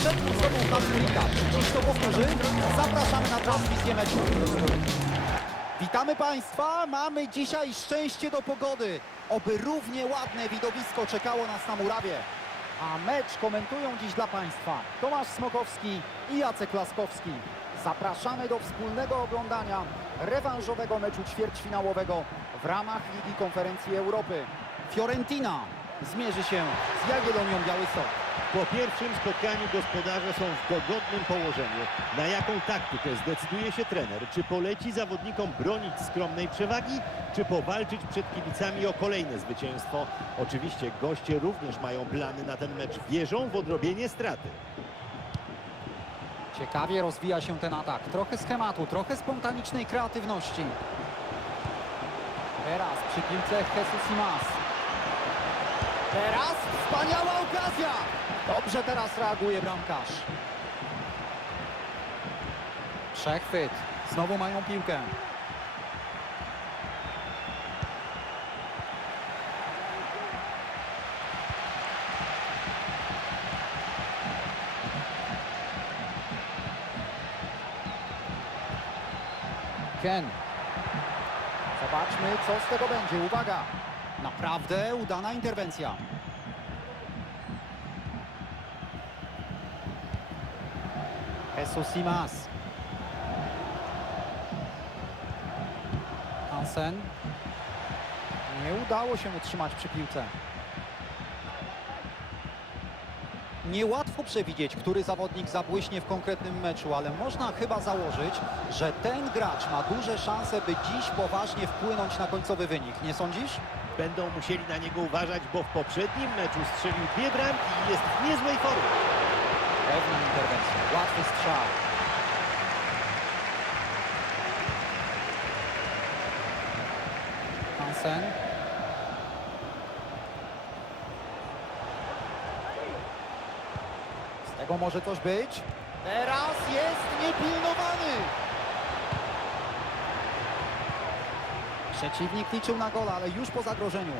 przed osobą dziś to powtórzy? Zapraszamy na transmisję meczu. Witamy Państwa. Mamy dzisiaj szczęście do pogody. Oby równie ładne widowisko czekało nas na murawie. A mecz komentują dziś dla Państwa Tomasz Smokowski i Jacek Laskowski. Zapraszamy do wspólnego oglądania rewanżowego meczu ćwierćfinałowego w ramach Ligi Konferencji Europy. Fiorentina zmierzy się z Jagiellonią Białystok. Po pierwszym spotkaniu gospodarze są w dogodnym położeniu. Na jaką taktykę zdecyduje się trener? Czy poleci zawodnikom bronić skromnej przewagi, czy powalczyć przed kibicami o kolejne zwycięstwo? Oczywiście goście również mają plany na ten mecz. Wierzą w odrobienie straty. Ciekawie rozwija się ten atak. Trochę schematu, trochę spontanicznej kreatywności. Teraz przy piłce Jesus Imas. Teraz wspaniała okazja! Dobrze teraz reaguje bramkarz. Przechwyt. Znowu mają piłkę. Ken. Zobaczmy, co z tego będzie. Uwaga! Naprawdę udana interwencja. Jesus Simas. Hansen. Nie udało się utrzymać przy piłce. Niełatwo przewidzieć, który zawodnik zabłyśnie w konkretnym meczu, ale można chyba założyć, że ten gracz ma duże szanse, by dziś poważnie wpłynąć na końcowy wynik. Nie sądzisz? Będą musieli na niego uważać, bo w poprzednim meczu strzelił dwie bramki i jest w niezłej formie. Pewna interwencja, łatwy strzał. Hansen. Z tego może coś być. Teraz jest niepilnowany. Przeciwnik liczył na gola, ale już po zagrożeniu.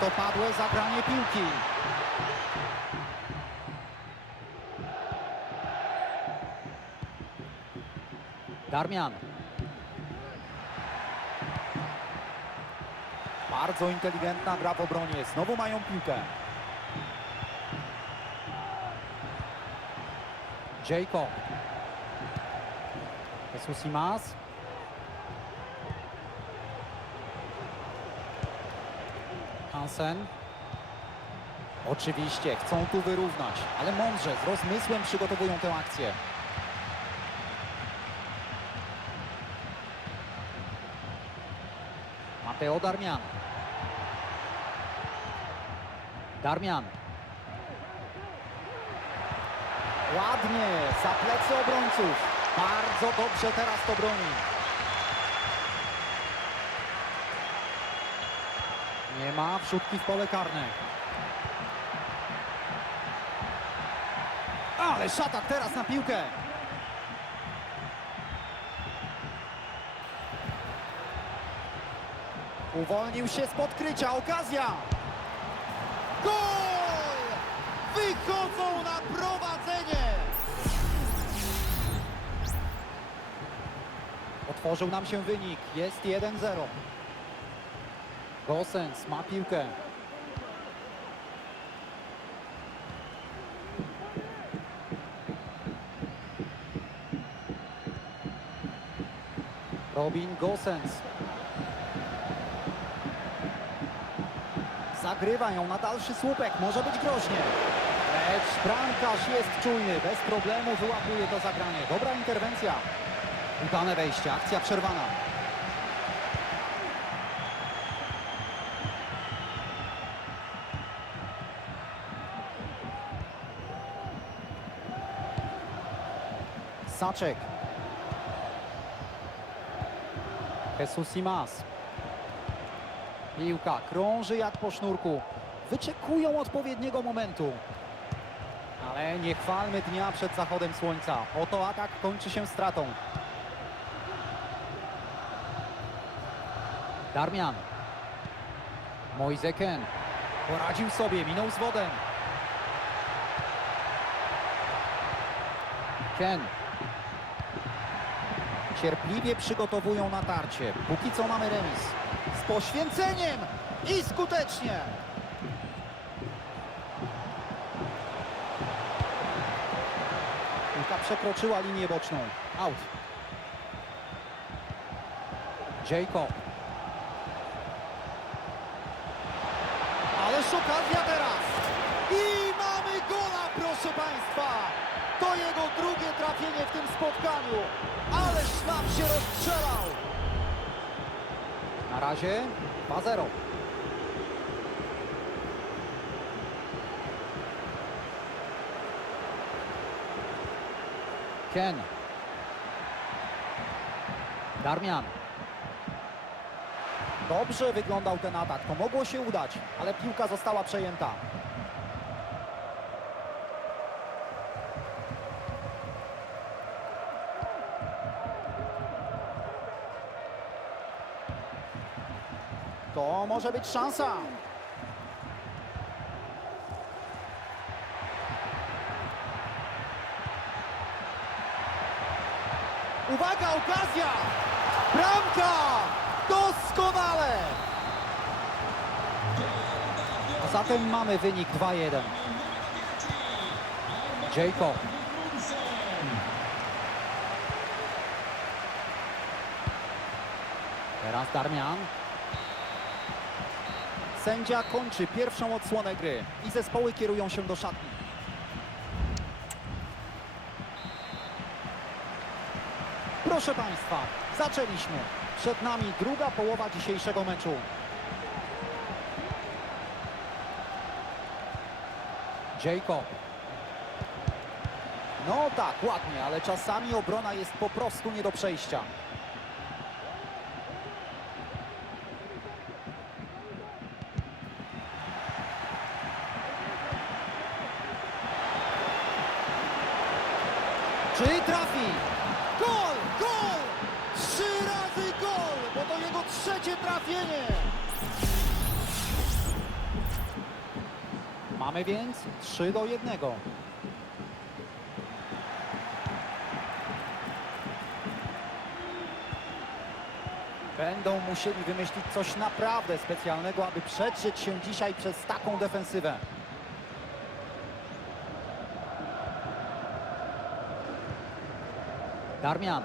Prostopadłe zagranie piłki. Darmian. Bardzo inteligentna gra w obronie. Znowu mają piłkę. Jacob. Jesus Imas. Oczywiście, chcą tu wyrównać, ale mądrze, z rozmysłem przygotowują tę akcję. Mateo Darmian. Darmian. Ładnie, za plecy obrońców. Bardzo dobrze teraz to broni. Nie ma wrzutki w pole karne. Ale szatak teraz na piłkę. Uwolnił się z podkrycia. Okazja. Gol! Wychodzą na prowadzenie. Otworzył nam się wynik. Jest 1-0. Gosens ma piłkę. Robin Gosens. Zagrywa ją na dalszy słupek. Może być groźnie. Lecz bramkarz jest czujny. Bez problemu wyłapuje to zagranie. Dobra interwencja. Udane wejście. Akcja przerwana. Saczek. Jesus Imas. Piłka krąży jak po sznurku. Wyczekują odpowiedniego momentu. Ale nie chwalmy dnia przed zachodem słońca. Oto atak kończy się stratą. Darmian. Moise Ken. Poradził sobie, minął z wodem. Ken. Cierpliwie przygotowują natarcie. Póki co mamy remis. Z poświęceniem i skutecznie. Piłka przekroczyła linię boczną. Out. Jacob. Ależ okazja teraz. I mamy gola, proszę Państwa. To jego drugie trafienie w tym spotkaniu. Nam się rozstrzelał. Na razie 2-0. Ken. Darmian. Dobrze wyglądał ten atak. To mogło się udać, ale piłka została przejęta. Może być szansa. Uwaga, okazja! Bramka! Doskonale! A zatem mamy wynik 2-1. Jacob. Teraz Darmian. Sędzia kończy pierwszą odsłonę gry i zespoły kierują się do szatni. Proszę Państwa, zaczęliśmy. Przed nami druga połowa dzisiejszego meczu. Jacob. No tak, ładnie, ale czasami obrona jest po prostu nie do przejścia. Mamy więc 3 do 1. Będą musieli wymyślić coś naprawdę specjalnego, aby przetrzeć się dzisiaj przez taką defensywę. Darmian.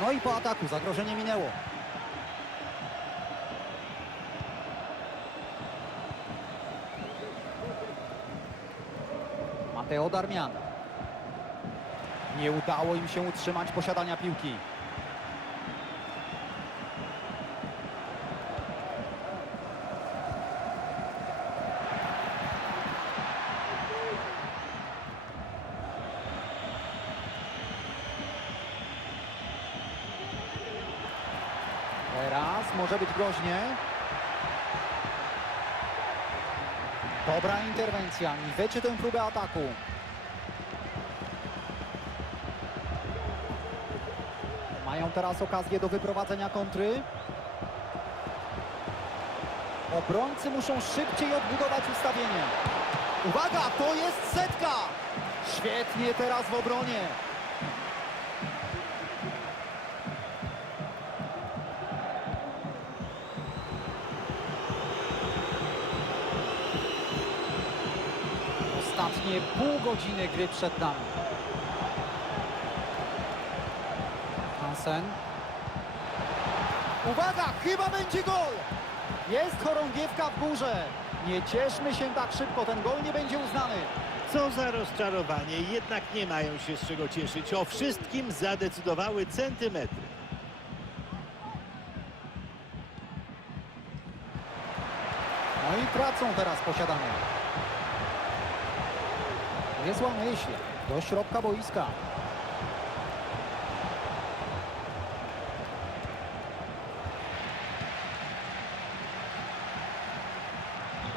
No i po ataku zagrożenie minęło. Mateo Darmian. Nie udało im się utrzymać posiadania piłki. Teraz może być groźnie. Dobra interwencja. Niweczy tę próbę ataku. Mają teraz okazję do wyprowadzenia kontry. Obrońcy muszą szybciej odbudować ustawienie. Uwaga, to jest setka! Świetnie teraz w obronie. Ostatnie pół godziny gry przed nami. Hansen. Uwaga, chyba będzie gol! Jest chorągiewka w górze. Nie cieszmy się tak szybko, ten gol nie będzie uznany. Co za rozczarowanie, jednak nie mają się z czego cieszyć. O wszystkim zadecydowały centymetry. No i tracą teraz posiadanie. Niezła myśl. Do środka boiska.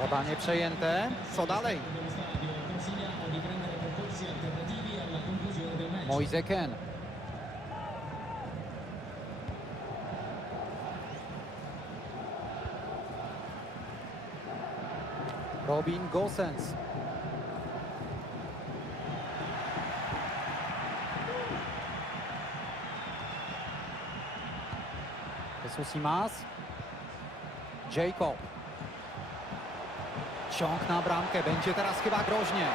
Podanie przejęte. Co dalej? Moise Ken. Robin Gosens. Jesus Imas. Jacob. Ciąg na bramkę, będzie teraz chyba groźnie.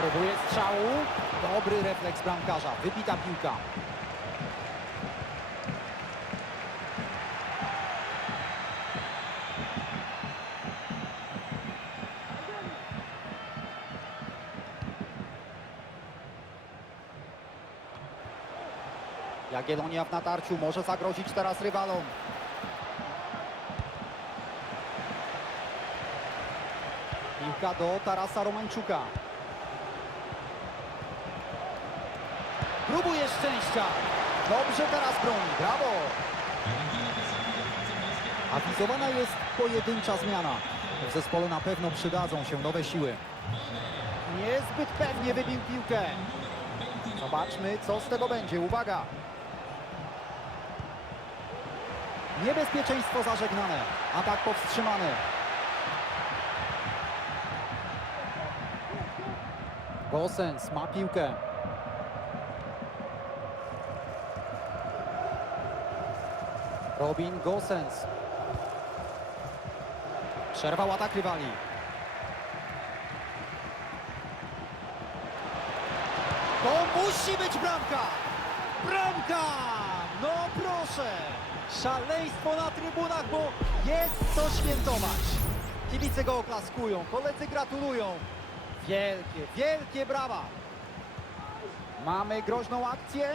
Próbuje strzału. Dobry refleks bramkarza, wybita piłka. Jagiellonia w natarciu może zagrozić teraz rywalom. Piłka do Tarasa Romańczuka. Próbuje szczęścia. Dobrze teraz broni. Brawo. Awizowana jest pojedyncza zmiana. W zespole na pewno przydadzą się nowe siły. Niezbyt pewnie wybił piłkę. Zobaczmy, co z tego będzie. Uwaga. Niebezpieczeństwo zażegnane. Atak powstrzymany. Gosens ma piłkę. Robin Gosens. Przerwał atak rywali. To musi być bramka! Bramka! No proszę! Szaleństwo na trybunach, bo jest co świętować. Kibice go oklaskują, koledzy gratulują. Wielkie, wielkie brawa! Mamy groźną akcję.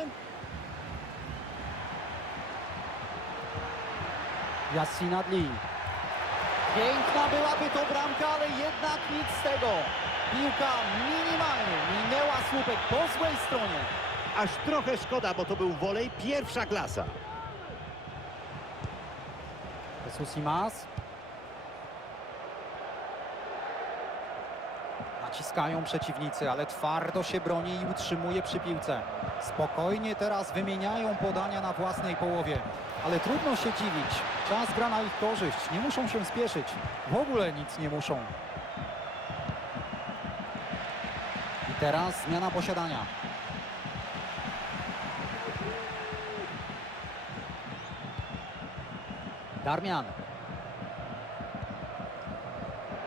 Yassin Adli. Piękna byłaby to bramka, ale jednak nic z tego. Piłka minimalnie minęła słupek po złej stronie. Aż trochę szkoda, bo to był wolej pierwsza klasa. Jesus Imas. Naciskają przeciwnicy, ale twardo się broni i utrzymuje przy piłce. Spokojnie teraz wymieniają podania na własnej połowie. Ale trudno się dziwić. Czas gra na ich korzyść. Nie muszą się spieszyć. W ogóle nic nie muszą. I teraz zmiana posiadania. Darmian.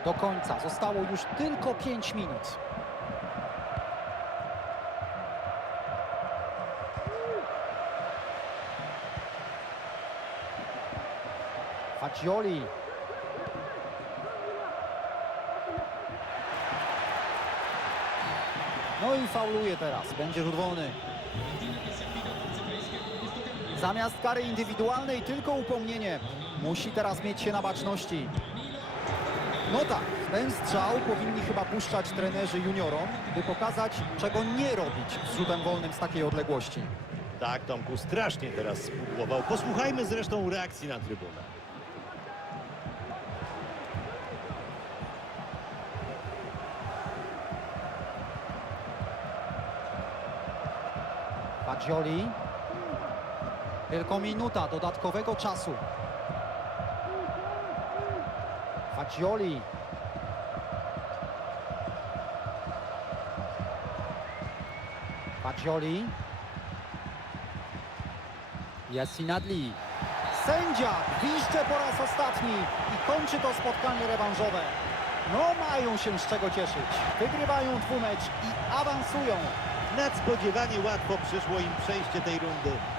Do końca zostało już tylko 5 minut. Fagioli. No i fauluje teraz. Będzie rzut wolny. Zamiast kary indywidualnej tylko upomnienie. Musi teraz mieć się na baczności. No tak, ten strzał powinni chyba puszczać trenerzy juniorom, by pokazać, czego nie robić z rzutem wolnym z takiej odległości. Tak, Tomku, strasznie teraz spudłował. Posłuchajmy zresztą reakcji na trybunach. Fagioli. Tylko minuta dodatkowego czasu. Fagioli. Fagioli. Yassin Adli. Sędzia gwizdże po raz ostatni i kończy to spotkanie rewanżowe. No mają się z czego cieszyć. Wygrywają dwumecz i awansują. Nadspodziewanie łatwo przyszło im przejście tej rundy.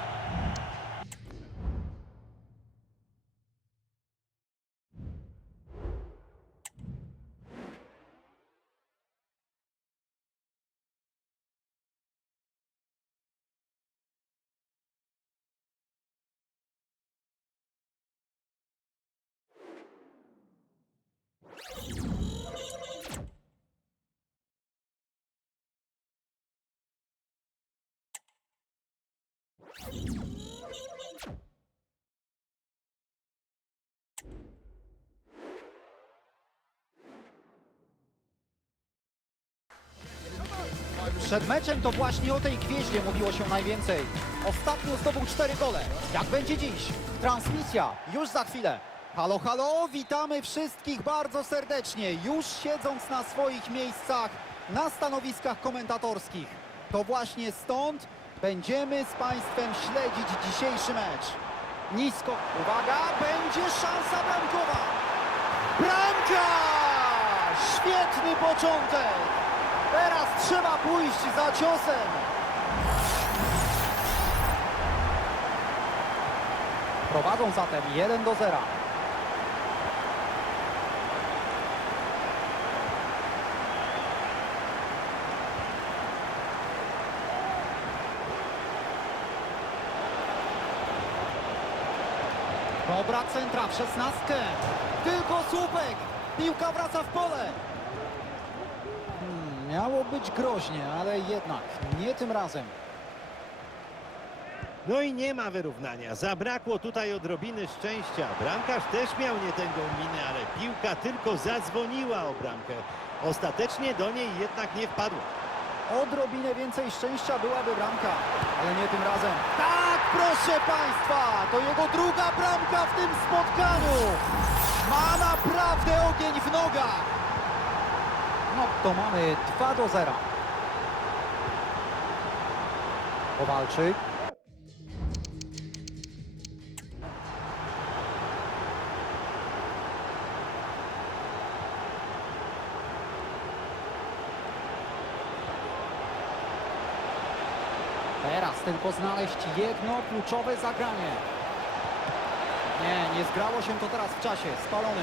Przed meczem to właśnie o tej gwieździe mówiło się najwięcej. Ostatnio zdobył cztery gole. Jak będzie dziś? Transmisja już za chwilę. Halo, halo, witamy wszystkich bardzo serdecznie, już siedząc na swoich miejscach na stanowiskach komentatorskich. To właśnie stąd będziemy z Państwem śledzić dzisiejszy mecz. Nisko, uwaga, będzie szansa bramkowa. Bramka! Świetny początek. Teraz trzeba pójść za ciosem. Prowadzą zatem 1 do 0. Dobra centra w szesnastkę. Tylko słupek. Piłka wraca w pole. Hmm, miało być groźnie, ale jednak nie tym razem. No i nie ma wyrównania. Zabrakło tutaj odrobiny szczęścia. Bramkarz też miał nietęgą minę, ale piłka tylko zadzwoniła o bramkę. Ostatecznie do niej jednak nie wpadła. Odrobinę więcej szczęścia byłaby bramka, ale nie tym razem. Tak, proszę Państwa, to jego druga bramka w tym spotkaniu. Ma naprawdę ogień w nogach. No to mamy 2 do 0. Kowalczyk. Teraz tylko znaleźć jedno kluczowe zagranie. Nie, nie zgrało się to teraz w czasie. Spalony.